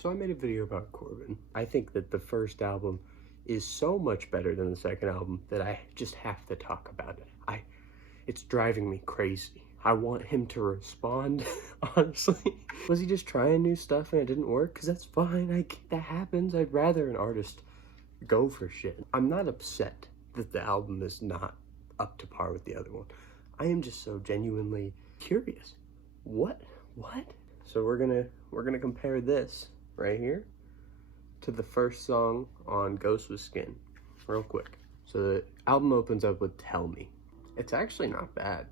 So I made a video about Corbin. I think that the first album is so much better than the second album that I just have to talk about it. It's driving me crazy. I want him to respond, honestly. Was he just trying new stuff and it didn't work? Because that's fine, that happens. I'd rather an artist go for shit. I'm not upset that the album is not up to par with the other one. I am just so genuinely curious. What? So we're gonna compare this right here to the first song on Ghost with Skin, real quick. So the album opens up with Tell Me. It's actually not bad.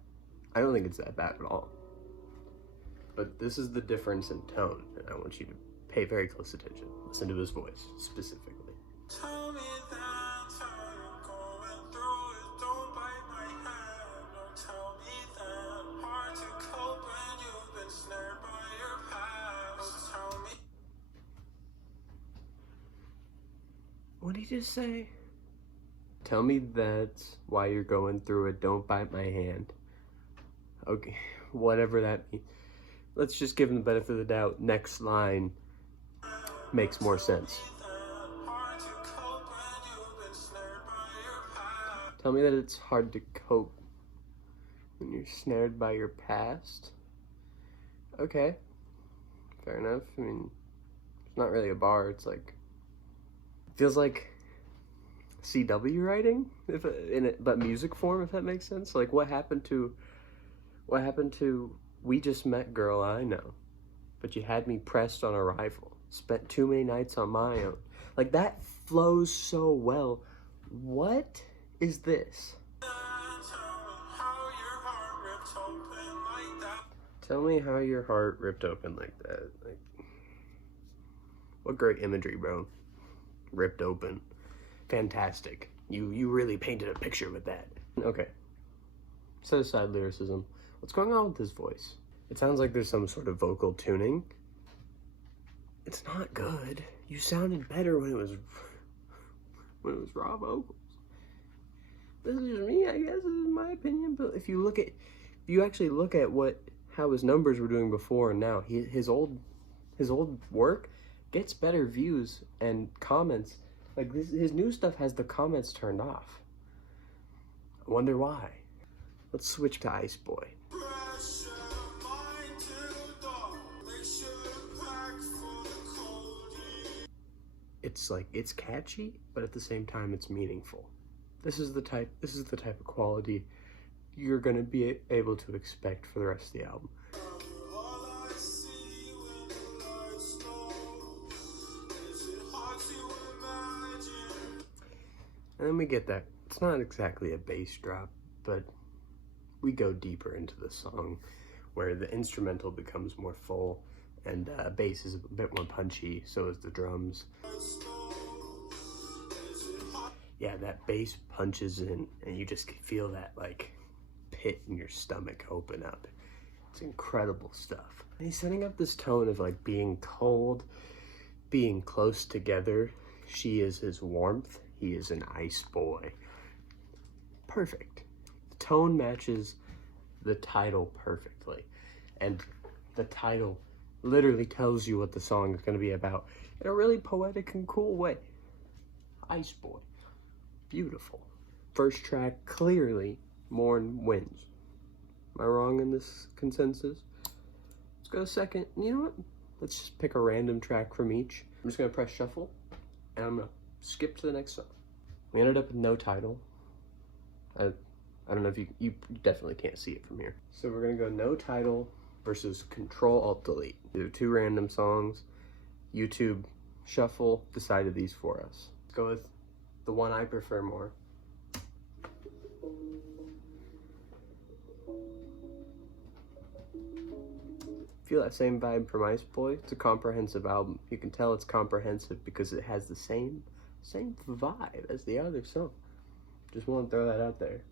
I don't think it's that bad at all. But this is the difference in tone, and I want you to pay very close attention. Listen to his voice, specifically. Tell me that how you're going through it, don't bite my hand. Don't tell me that hard to cope when you've been snared by your past. Tell me. What did he just say? Tell me that's why you're going through it, don't bite my hand. Okay, whatever that means. Let's just give him the benefit of the doubt. Next line makes more sense. Tell me that it's hard to cope when you're snared by your past. Okay, fair enough. I mean, it's not really a bar. It's like, feels like CW writing, but music form, if that makes sense. Like, what happened to We Just Met Girl I Know, but you had me pressed on arrival, spent too many nights on my own. Like, that flows so well. What is this? Tell me how your heart ripped open like that. Like, what great imagery, bro. Ripped open. Fantastic. You really painted a picture with that. Okay. Set aside lyricism. What's going on with his voice? It sounds like there's some sort of vocal tuning. It's not good. You sounded better when it was raw vocals. This is just me, I guess. This is my opinion. But if you actually look at how his numbers were doing before and now, his old work gets better views and comments. Like, his new stuff has the comments turned off. I wonder why. Let's switch to Ice Boy. It's catchy, but at the same time it's meaningful. This is the type of quality you're gonna be able to expect for the rest of the album. And then we get that. It's not exactly a bass drop, but we go deeper into the song where the instrumental becomes more full and bass is a bit more punchy, so is the drums. Yeah, that bass punches in and you just can feel that like pit in your stomach open up. It's incredible stuff. And he's setting up this tone of like being cold, being close together. She is his warmth. He is an ice boy. Perfect. The tone matches the title perfectly. And the title literally tells you what the song is going to be about in a really poetic and cool way. Ice Boy. Beautiful. First track, clearly, Mourn wins. Am I wrong in this consensus? Let's go second. You know what? Let's just pick a random track from each. I'm just going to press shuffle, and I'm going to skip to the next song. We ended up with no title. I don't know if you definitely can't see it from here. So we're going to go no title versus Control-Alt-Delete. These are two random songs. YouTube Shuffle decided these for us. Let's go with the one I prefer more. Feel that same vibe from Ice Boy? It's a comprehensive album. You can tell it's comprehensive because it has the same vibe as the other song. Just want to throw that out there.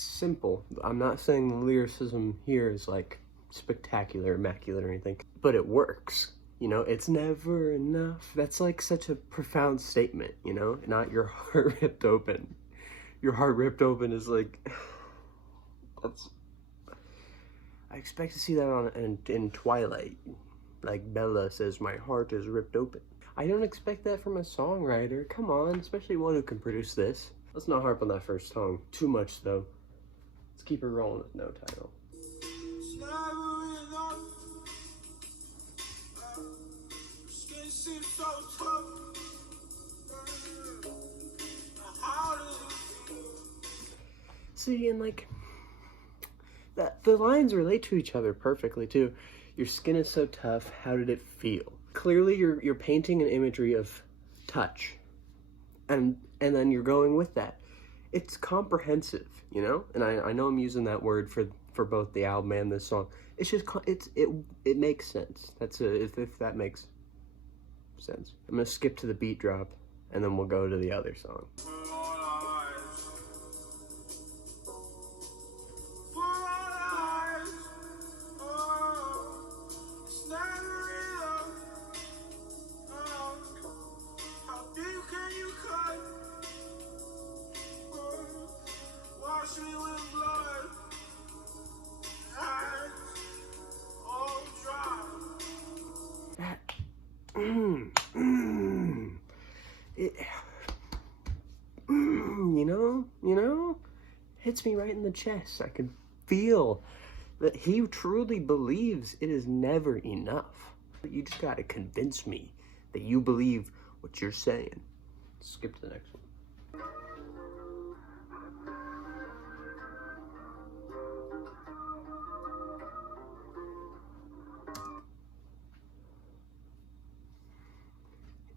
it's simple. I'm not saying the lyricism here is like spectacular, immaculate, or anything, but it works. You know, it's never enough. That's like such a profound statement, you know? Not your heart ripped open. Your heart ripped open is like, that's, I expect to see that in Twilight. Like Bella says, my heart is ripped open. I don't expect that from a songwriter. Come on, especially one who can produce this. Let's not harp on that first song too much, though. Let's keep it rolling with no title. See, and like, that the lines relate to each other perfectly, too. Your skin is so tough, how did it feel? Clearly, you're painting an imagery of touch. And then you're going with that. It's comprehensive, you know? And I know I'm using that word for both the album and this song. It's just, it makes sense. If that makes sense. I'm gonna skip to the beat drop, and then we'll go to the other song. You know, hits me right in the chest. I can feel that he truly believes it is never enough. You just gotta convince me that you believe what you're saying. Skip to the next one.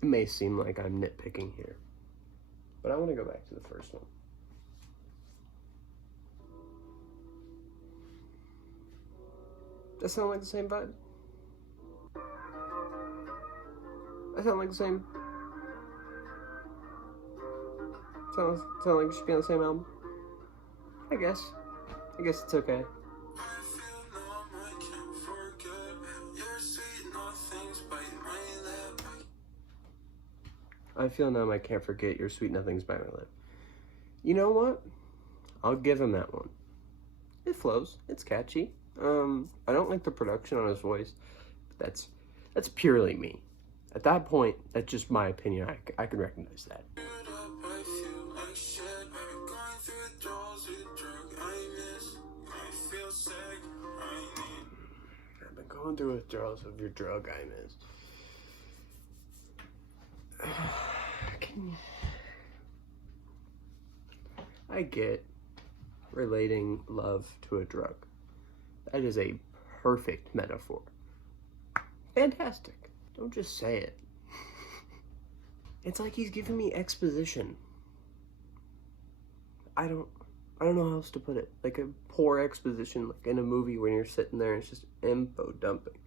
It may seem like I'm nitpicking here, but I want to go back to the first one. That sound like the same vibe? That sound like the same? Sound like it should be on the same album? I guess it's okay. I feel numb, I can't forget your sweet nothings by my lip. You know what? I'll give him that one. It flows. It's catchy. I don't like the production on his voice. But that's purely me. At that point, that's just my opinion. I can recognize that. I've been going through withdrawals of your drug, I miss. I get relating love to a drug. That is a perfect metaphor. Fantastic. Don't just say it. It's like he's giving me exposition. I don't know how else to put it. Like a poor exposition, like in a movie when you're sitting there and it's just info dumping.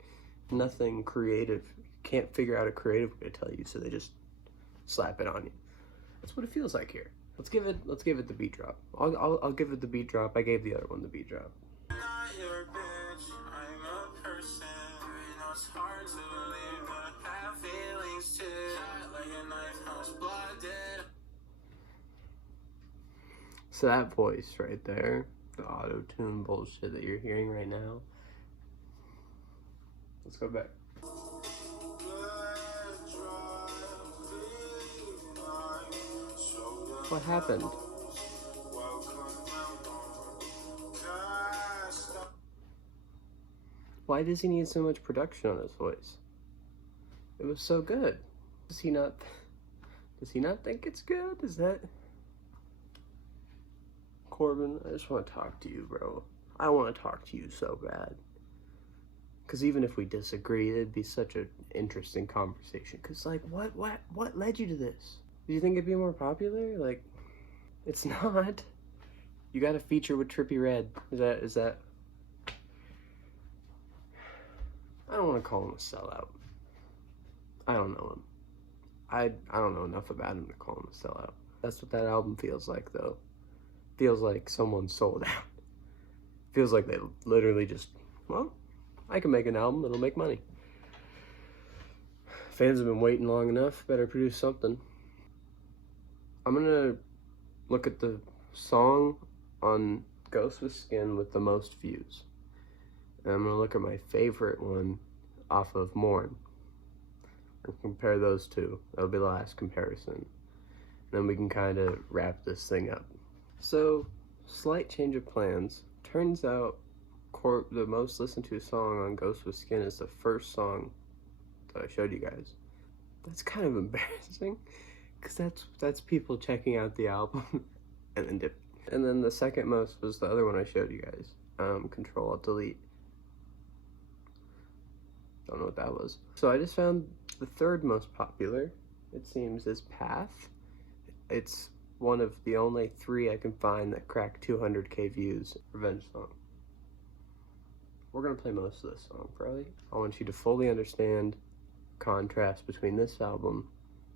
Nothing creative. Can't figure out a creative way to tell you, so they just slap it on you. That's what it feels like here. Let's give it the beat drop. I'll give it the beat drop. I gave the other one the beat drop. So that voice right there, the auto-tune bullshit that you're hearing right now. Let's go back. What happened? Why does he need so much production on his voice? It was so good. Does he not think it's good? Is that... Corbin, I just want to talk to you, bro. I want to talk to you so bad. Because even if we disagree, it'd be such an interesting conversation. Because, like, what led you to this? Do you think it'd be more popular? Like, it's not. You got a feature with Trippie Redd. Is that? I don't want to call him a sellout. I don't know him. I don't know enough about him to call him a sellout. That's what that album feels like, though. feels like someone sold out. Feels like they literally just, well, I can make an album, it'll make money. Fans have been waiting long enough, better produce something. I'm gonna look at the song on Ghost with Skin with the most views. And I'm gonna look at my favorite one off of Mourn. And compare those two. That'll be the last comparison. And then we can kind of wrap this thing up. So, slight change of plans. Turns out the most listened to song on Ghost with Skin is the first song that I showed you guys. That's kind of embarrassing, because that's people checking out the album and then dip. And then the second most was the other one I showed you guys. Control-Alt-Delete. Don't know what that was. So I just found the third most popular, it seems, is Path. It's one of the only 3 I can find that crack 200k views. Revenge song. We're gonna play most of this song, probably. I want you to fully understand contrast between this album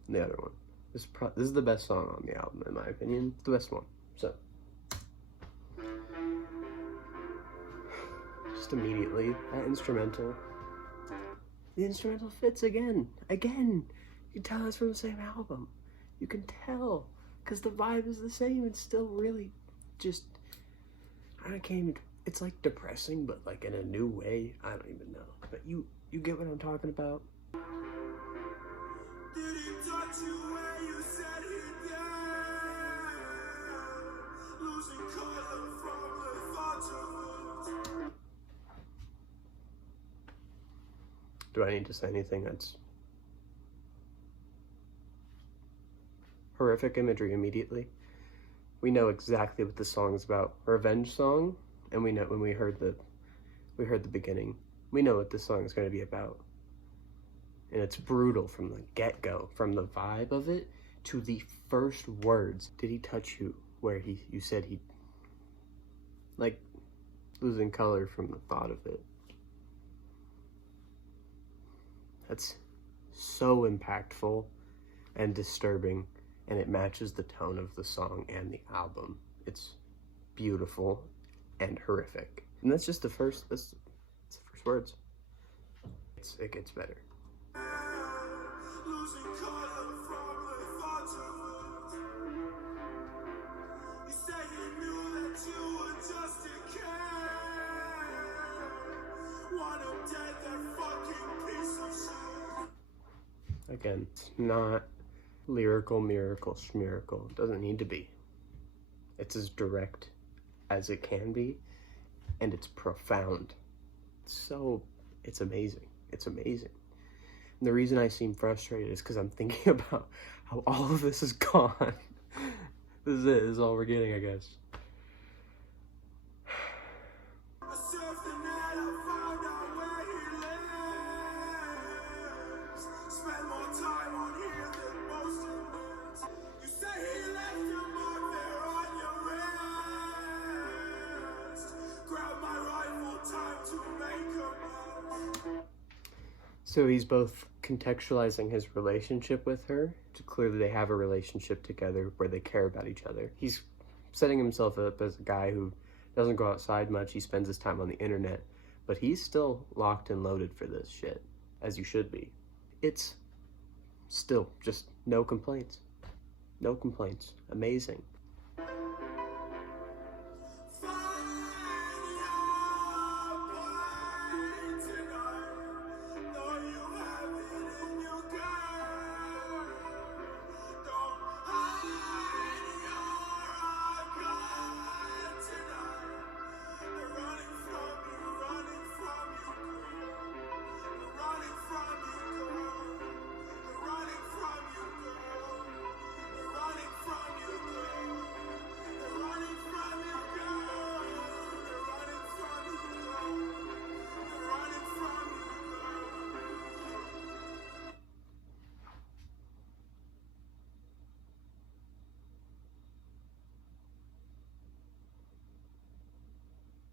and the other one. This is the best song on the album, in my opinion. It's the best one. So, just immediately, that instrumental. The instrumental fits again. You can tell it's from the same album. You can tell, because the vibe is the same. It's still really just, I can't even, it's like depressing, but like in a new way. I don't even know. But you get what I'm talking about? Did he touch you where you said he did? Losing color from the thoughts of it. Do I need to say anything that's horrific imagery immediately? We know exactly what the song is about. A revenge song, and we know when we heard the beginning. We know what this song is going to be about. And it's brutal from the get-go, from the vibe of it to the first words. Did he touch you where you said he, like, losing color from the thought of it. That's so impactful and disturbing, and it matches the tone of the song and the album. It's beautiful and horrific. And that's just the first words. It gets better. Again, it's not lyrical miracle schmiracle. It doesn't need to be. It's as direct as it can be, and it's profound. It's amazing. It's amazing. And the reason I seem frustrated is because I'm thinking about how all of this is gone. This is it. This is all we're getting, I guess. So he's both contextualizing his relationship with her, to clearly they have a relationship together where they care about each other. He's setting himself up as a guy who doesn't go outside much. He spends his time on the internet, but he's still locked and loaded for this shit, as you should be. It's still just no complaints. No complaints. Amazing.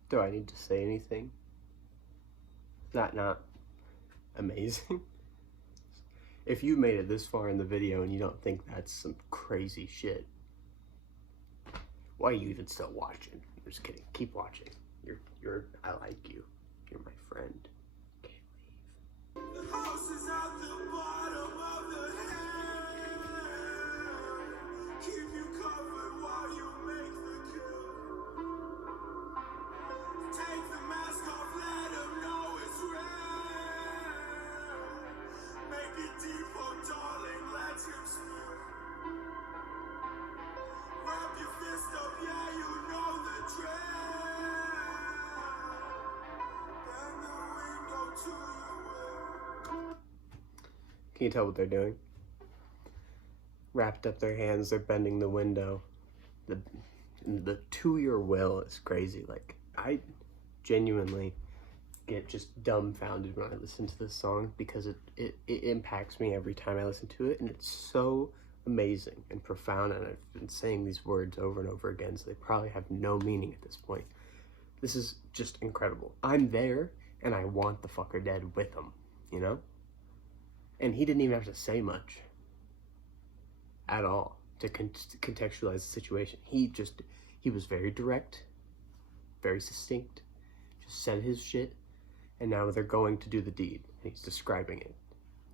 Do I need to say anything? Is that not amazing? If you made it this far in the video and you don't think that's some crazy shit, Why are you even still watching? I'm just kidding. Keep watching. I like you. You're my friend. Can't leave. The house is at the bottom of the hill. Keep you covered while you make the kill. Take the mask off, let them know it's real. Make it deep, oh darling, let him spill. Wrap your fist up, yeah, you know the drill. Bend the window to your will. Can you tell what they're doing? Wrapped up their hands, they're bending the window. The to your will is crazy. Like, I genuinely get just dumbfounded when I listen to this song because it impacts me every time I listen to it, and it's so amazing and profound, and I've been saying these words over and over again, so they probably have no meaning at this point. This is just incredible. I'm there, and I want the fucker dead with him, you know? And he didn't even have to say much at all to contextualize the situation. He was very direct, very succinct, just said his shit, and now they're going to do the deed, and he's describing it.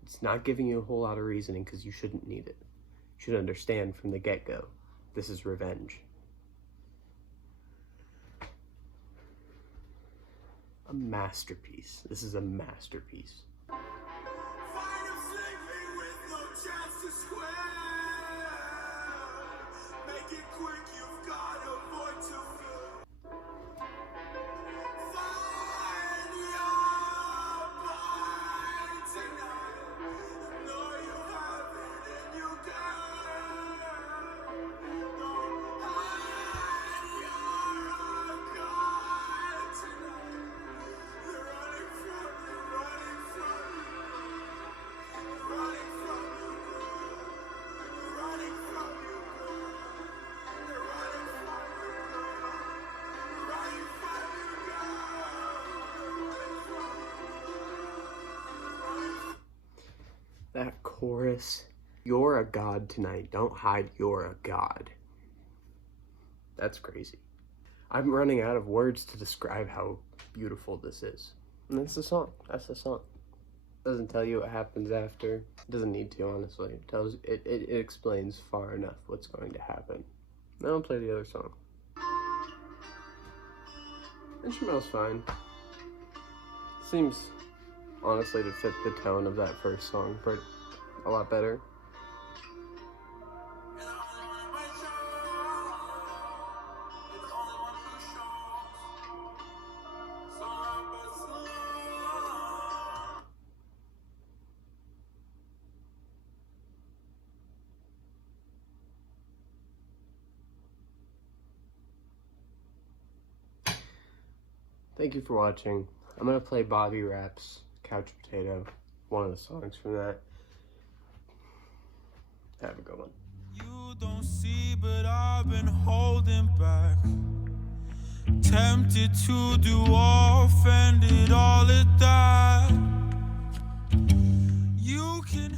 It's not giving you a whole lot of reasoning because you shouldn't need it. You should understand from the get-go, this is revenge. A masterpiece. This is a masterpiece. Find him sleeping with no chance to square. Make it quick, you've got a void to fill. Find your body tonight. Know you have it and you got it. Don't hide your God tonight. They're running from you, running from you. Running from you, girl. Running from you, girl. They're running from you, girl. Running from you, girl. That chorus, you're a god tonight, don't hide you're a god. That's crazy. I'm running out of words to describe how beautiful this is. And that's the song. That's the song. Doesn't tell you what happens after. It doesn't need to, honestly. It explains far enough what's going to happen. Now I'll play the other song. Instrumental's fine. Seems, honestly, to fit the tone of that first song a lot better. Thank you for watching. I'm gonna play Bobby Rapp's Couch Potato, one of the songs from that. Have a good one. You don't see, but I've been holding back. Tempted to do offended all of that. You can